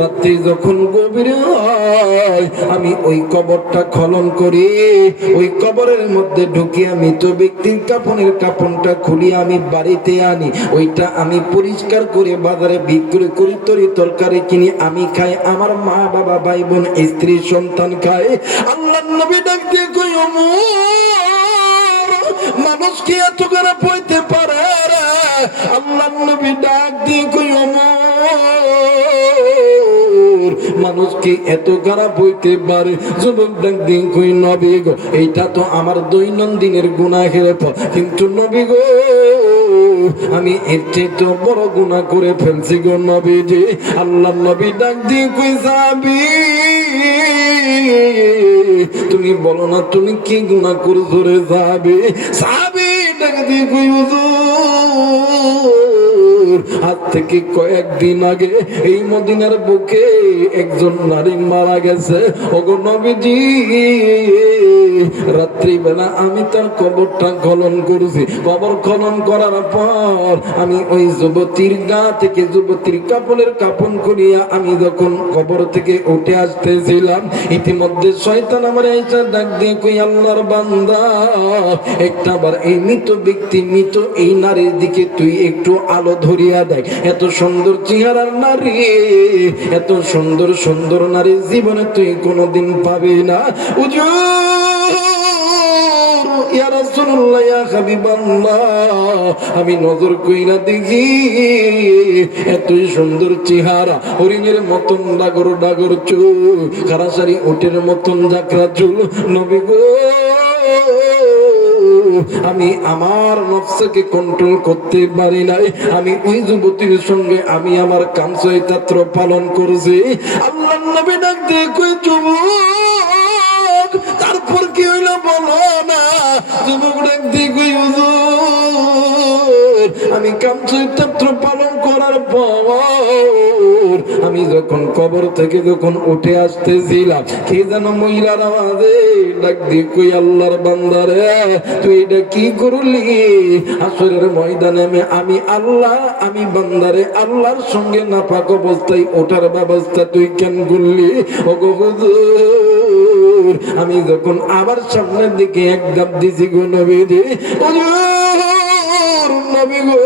রাত্রি যখন গভীর হয় আমি ওই কবরটা খনন করি, ওই কবরের মধ্যে ঢুকি, আমি তো ব্যক্তির কাপড়টা খুলি আমি বাড়িতে আনি, ওইটা আমি পরিষ্কার করে বাজারে বিক্রি করি, তরকারি কিনি, আমি খাই, আমার মা বাবা ভাই বোন স্ত্রী সন্তান খায়। আল্লাহর নবী ডাক দিয়ে কই, ওমর মানুষ কি এত খারাপ হইতে পারে? আল্লাহর নবী ডাক দিয়ে কই, ওমর মানুষ কি এত খারাপ হইতে পারে? যুবক ডাক দিয়ে কই, নবী গো এইটা তো আমার দৈনন্দিনের গুনাহের পর, কিন্তু নবী গো আমি এর চেয়ে বড় গুনাহ করে ফেলছি গো নবীজি। আল্লাহর নবী ডাক দিয়ে কই, যাবি তুমি বলো না তুমি কি গুনাহ করছো রে? যাবে সাহাবী ডাক দিয়ে কই, হুজুর আজ থেকে কয়েকদিন আগে এই মদিনার বুকে একজন নারী মারা গেছে। ওগো নবীজি রাত্রিবেলা আমি তার কবরটা খনন করেছি। কবর খনন করার পর আমি ওই যুবতীর গা থেকে যুবতীর কাপন করিয়া আমি যখন কবর থেকে উঠে আসতেছিলাম, ইতিমধ্যে শয়তান আমার এসে ডাক দিয়ে কই, আল্লাহর বান্দা একটাবার এই মৃত ব্যক্তি, মৃত এই নারীর দিকে তুই একটু আলো ধরিয়া দেখ। এত সুন্দর চেহারার নারী, এত সুন্দর সুন্দর নারী জীবনে তুই কোনোদিন পাবি না। ইয়া রাসূলুল্লাহ, ইয়া হাবিবাল্লাহ, আমি নজর কইরা দেখি এতই সুন্দর চেহারা, হরিণের মতন ডাগর ডাগর চুল, খারাসারি উটের মতন জাকরা চুল। নবী গো আমি আমার নফসকে কন্ট্রোল করতে পারি নাই, আমি ওই যুবতীর সঙ্গে আমি আমার কামচরিত্র পালন করছি। আল্লাহর নবী ডাক দিয়ে কই, যুবক তারপর কি হইল বলো না? যুবক ডাক দিয়ে কই, হুজুর আমি কামচরিত্র পালন করার পর আমি যখন কবর থেকে যখন উঠে আসতেছিলাম, কে যেন মহিলার আওয়াজে ডাক দিয়ে কই, আল্লাহর বান্দারে তুই এটা কি করলি? আসরের ময়দানে আমি আল্লাহ, আমি বান্দারে আল্লাহর সঙ্গে নাপাক অবস্থায় ওঠার ব্যবস্থা তুই কেন করলি? ওগো হুজুর আমি যখন আবার সামনের দিকে এক ধাপ দিছি গো নবীজি, নবী গো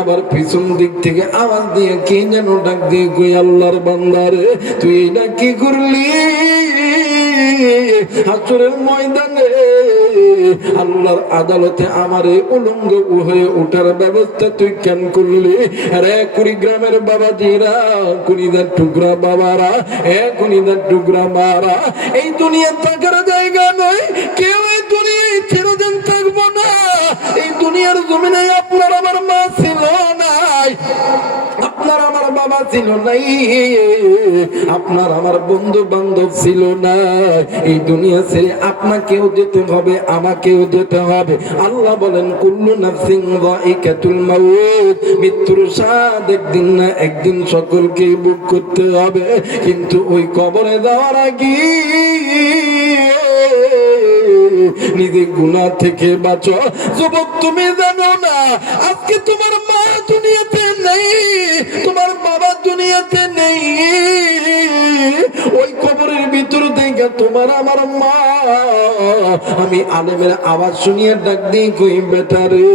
আবার পিছন দিক থেকে আওয়াজ দিয়ে কে যেন ডাক দিয়ে কই, আল্লাহর বান্দারে তুই এটা কি করলি? হাসরের ময়দানে আল্লাহর আদালতে আমারে উলঙ্গ হয়ে ওঠার ব্যবস্থা তুই কেন করলি? আরে কুড়িগ্রামের বাবাজিরা, কুড়িদার টুকরা বাবারা, কুড়িদার টুকরা মারা, এই দুনিয়া থাকার জায়গা নয়, কেউ এই দুনিয়ায় চিরদিন থাকবো না। এই দুনিয়ার জমিনে আপনার আমার মা ছিল নাই, আপনার আমার বাবা ছিল নাই, আপনার আমার বন্ধু বান্ধব ছিল না। এই দুনিয়া ছেড়ে আপনাকেও যেতে হবে, আমাকেও যেতে হবে। আল্লাহ বলেন, কুল্লু নাফসিন যায়িকাতুল মাউত, মৃত্যুর স্বাদ একদিন না একদিন সকলকেই ভোগ করতে হবে। কিন্তু ওই কবরে যাওয়ার আগে নিজে গুনাহ থেকে বাঁচো। যুবক তুমি জানো না আজকে তোমার মা দুনিয়াতে নেই, তোমার বাবা দুনিয়াতে নেই, ওই কবরের ভিতর থেকে তোমার আমার মা। আমি আলেমের আওয়াজ শুনিয়ে ডাক দিই কই, বেটা রে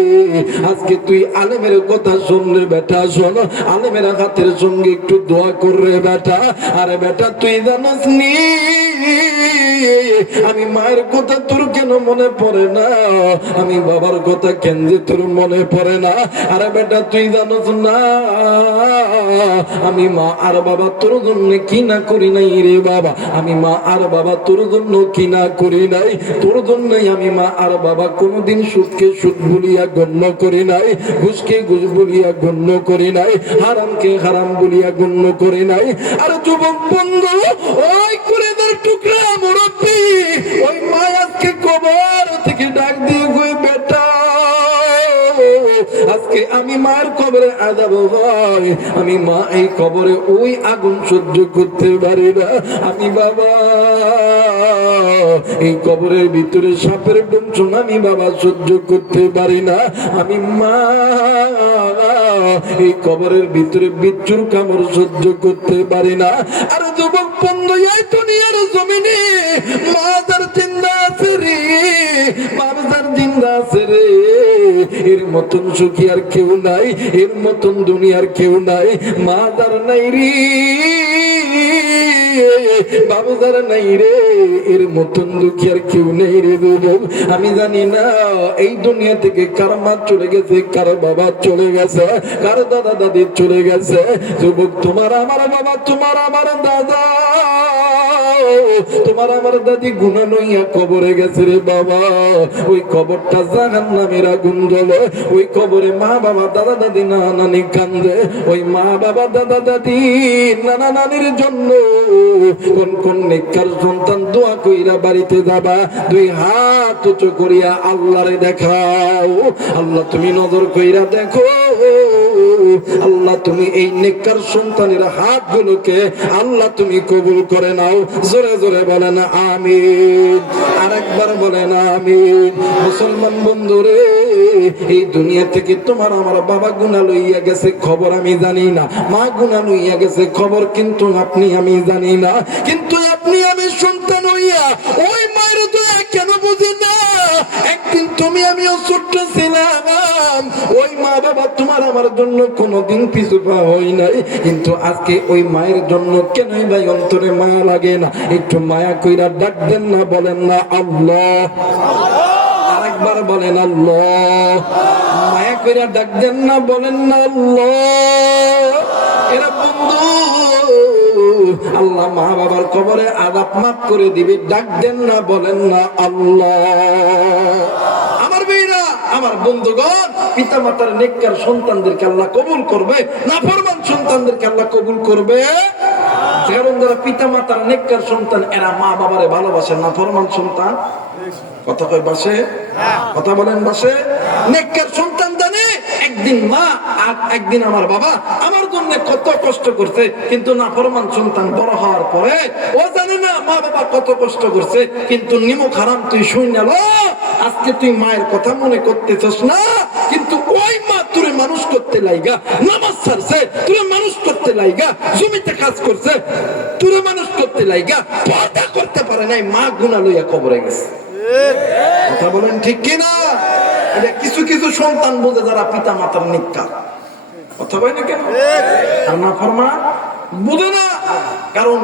আজকে তুই আলেমের কথা শুনলে বেটা শোন, আলেমের হাতের সঙ্গে একটু দোয়া কররে বেটা। আরে বেটা তুই জানিস নি আমি মায়ের কথা তোর কেন মনে পড়ে না? আমি বাবার কথা কেন যে তোর মনে পড়ে না? আরে বেটা তুই জানোস না আমি মা আর বাবা তোর জন্য কি না করি নাই রে বাবা, আমি মা আর বাবা তোর জন্য কি না করি নাই। তোর জন্যই আমি মা আর বাবা কোনোদিন সুদকে সুদ বলিয়া গণ্য করি নাই, ঘুষকে ঘুষ বলিয়া গণ্য করি নাই, হারামকে হারাম বলিয়া গণ্য করি নাই। আর যুবক বন্ধু, ওই কুড়িদার টুকরা মুরব্বী, ওই মা আজকে কবর থেকে ডাক দিয়ে কই, বেটা আজকে আমি মায়ের কবর কবরে আযাব হয়, আমি মা এই কবরে ওই আগুন সহ্য করতে পারি না। আমি বাবা এই কবরের ভিতরে সাপের দংশন আমি বাবা সহ্য করতে পারি না। আমি মা এই কবরের ভিতরে বিচ্ছুর কামড় সহ্য করতে পারি না। আর যুবক বন্ধু, এই দুনিয়ার জমিনে মা যার জিন্দা আছে রে, বাপ যার জিন্দা আছে রে, এর মতন সুখী আর কেউ নাই, এর মতন দুনিয়ার কেউ নাই। মা যার নাই রে, বাবু যারা নাই রে, এর মতন দুঃখী আর কেউ নেই রে যুবক। আমি জানি না এই দুনিয়া থেকে কার মা চলে গেছে, কার বাবা চলে গেছে, কার দাদা দাদি চলে গেছে। যুবক, তোমার আমার বাবা, তোমার আমার দাদা, তোমার আমার দাদি গুনাহ লইয়া কবরে গেছে রে বাবা। ওই কবরটা জাহান্নামের আগুন জ্বলে, ওই কবরে মা বাবা দাদা দাদি নানা নানি কান্দে। ওই মা বাবা দাদা দাদি নানা নানির জন্য কোন কোন নেককার সন্তান দোয়া কইরা বাড়িতে যাবা, দুই হাত উঁচু করিয়া আল্লাহরে দেখাও। আল্লাহ তুমি নজর কইরা দেখো, আল্লাহ তুমি এই নেককার সন্তানের হাতগুলোকে আল্লাহ তুমি কবুল করে নাও। জোরে জোরে বলেন আমিন, আরেকবার বলেন আমিন। মুসলমান বন্ধুরে, এই দুনিয়া থেকে তোমার আমার বাবা গুনাহ লইয়া গেছে খবর আমি জানি না, মা গুনাহ লইয়া গেছে খবর কিন্তু আপনি আমি জানি না। কিন্তু আপনি আমি সন্তান হইয়া ওই মায়ের দয়া কেন বুঝি না? একদিন তুমি আমিও ছোট্ট ছিলাম, ওই মা বাবা তোমার আমার জন্য কোনোদিন পিছু পা হই নাই, কিন্তু আজকে ওই মায়ের জন্য কেনই ভাই অন্তরে মায়া লাগে না? একটু মায়া কইরা ডাক দেন না, বলেন না আল্লাহ। আরেকবার বলেন আল্লাহ। মায়া কইরা ডাক দেন না, বলেন না আল্লাহ। এরা বন্ধু, আল্লাহ মা বাবার কবরে আযাব মাফ করে দিবে, ডাক দেন না, বলেন না আল্লাহ। আমার ভাইরা, আমার বন্ধুগণ, পিতা মাতার নেককার সন্তানদেরকে আল্লাহ কবুল করবে, নাফরমান সন্তানদেরকে আল্লাহ কবুল করবে। কারণ যারা পিতা মাতার নেককার সন্তান, এরা মা বাবারে ভালোবাসে। নাফরমান সন্তান কথা কয় বাসে, কথা বলেন বাসে। নেককার সন্তান জানে একদিন মা আর একদিন আমার বাবা আমার জন্য কত কষ্ট করছে, কিন্তু নাফরমান সন্তান বড় হওয়ার পরে ও জানে না মা বাবা কত কষ্ট করছে। কিন্তু নিমক হারাম তুই শুই না, আজকে তুই মায়ের কথা মনে করতেছস না, কিন্তু ওই মা তুই মানুষ করতে লাইগা নামাজ ছাড়ছে, তুই মানুষ করতে লাইগা জমিতে কাজ করছে, তুই মানুষ করতে লাইগা পর্দা করতে পারে নাই, মা গুনাহ লইয়া কবরে গেছে। কথা বলেন ঠিক কিনা? এটা কিছু কিছু সন্তান বোঝে যারা পিতা মাতার নেককার। কথা বলে না কেন? আর নাফরমান বোঝে না, কারণ